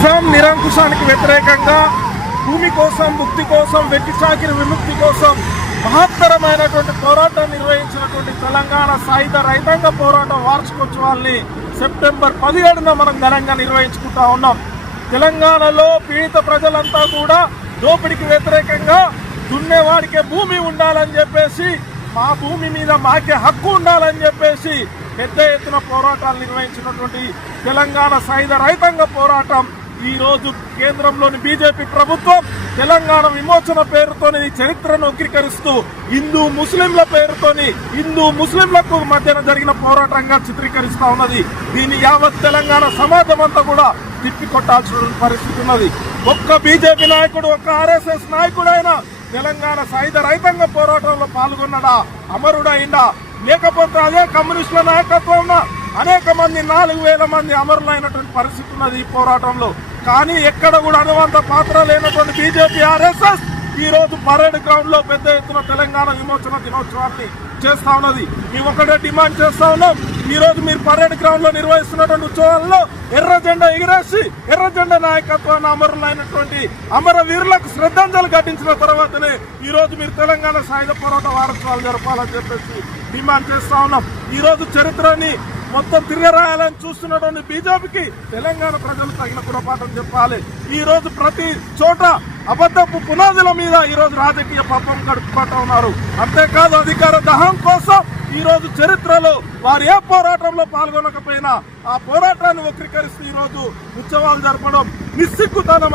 నిజాం నిరంకుశానికి వ్యతిరేకంగా భూమి కోసం, ముక్తి కోసం, వెట్టి చాకిరి విముక్తి కోసం మహత్తరమైనటువంటి పోరాటం నిర్వహించినటువంటి తెలంగాణ సాయుధ రైతాంగ పోరాట వార్షికోత్సవాల్ని సెప్టెంబర్ 17న మనం ఘనంగా నిర్వహించుకుంటా ఉన్నాం. తెలంగాణలో పీడిత ప్రజలంతా కూడా దోపిడికి వ్యతిరేకంగా దున్నేవాడికే భూమి ఉండాలని చెప్పేసి, మా భూమి మీద మాకే హక్కు ఉండాలని చెప్పేసి పెద్ద ఎత్తున పోరాటాలు నిర్వహించినటువంటి తెలంగాణ సాయుధ రైతాంగ పోరాటం ఈ రోజు కేంద్రంలోని బీజేపీ ప్రభుత్వం తెలంగాణ విమోచన పేరుతోని చరిత్రను వక్రీకరిస్తూ హిందూ ముస్లింల పేరుతోని హిందూ ముస్లింలకు మధ్యన జరిగిన పోరాటంగా చిత్రీకరిస్తా ఉన్నది. దీన్ని యావత్ తెలంగాణ సమాజం అంతా కూడా తిప్పికొట్టాల్సిన పరిస్థితి ఉన్నది. ఒక్క బీజేపీ నాయకుడు, ఒక్క ఆర్ఎస్ఎస్ నాయకుడైనా తెలంగాణ సాయుధ రైతాంగ పోరాటంలో పాల్గొన్నాడా, అమరుడైందా? లేకపోతే అదే కమ్యూనిస్టుల నాయకత్వంలో అనేక మంది 4000 మంది అమరులైనటువంటి పరిస్థితి ఉన్నది ఈ పోరాటంలో. కానీ ఎక్కడ కూడా అనువంత పాత్ర లేనటువంటి బీజేపీ, ఆర్ఎస్ఎస్ ఈ రోజు పరేడ్ గ్రౌండ్ లో పెద్ద ఎత్తున తెలంగాణ విమోచన దినోత్సవాన్ని చేస్తా ఉన్నది. మేము ఒకటే డిమాండ్ చేస్తా ఉన్నాం, ఈ రోజు మీరు పరేడ్ గ్రౌండ్ లో నిర్వహిస్తున్నటువంటి ఉత్సవాల్లో ఎర్ర జెండా ఎగిరేసి ఎర్ర జెండా నాయకత్వాన్ని అమరులైనటువంటి అమరవీరులకు శ్రద్ధాంజలి ఘటించిన తర్వాతనే ఈ రోజు మీరు తెలంగాణ సాయుధ పోరాట వారోత్సవాలు జరపాలని చెప్పేసి డిమాండ్ చేస్తా ఉన్నాం. ఈ రోజు చరిత్రని మొత్తం తిరగరాయాలని చూస్తున్నటువంటి బీజేపీకి తెలంగాణ ప్రజలు తగిన గుణపాఠం చెప్పాలి. ఈ రోజు ప్రతి చోట అబద్ధపు పునాదుల మీద ఈ రోజు రాజకీయ పాపం గడుపుకుంటా ఉన్నారు. అంతేకాదు అధికార దహం కోసం ఈ రోజు చరిత్రలో వారు ఏ పోరాటంలో పాల్గొనకపోయినా ఆ పోరాటాన్ని వక్రీకరిస్తూ ఈ రోజు ఉత్సవాలు జరపడం నిస్సిగ్గుతనం.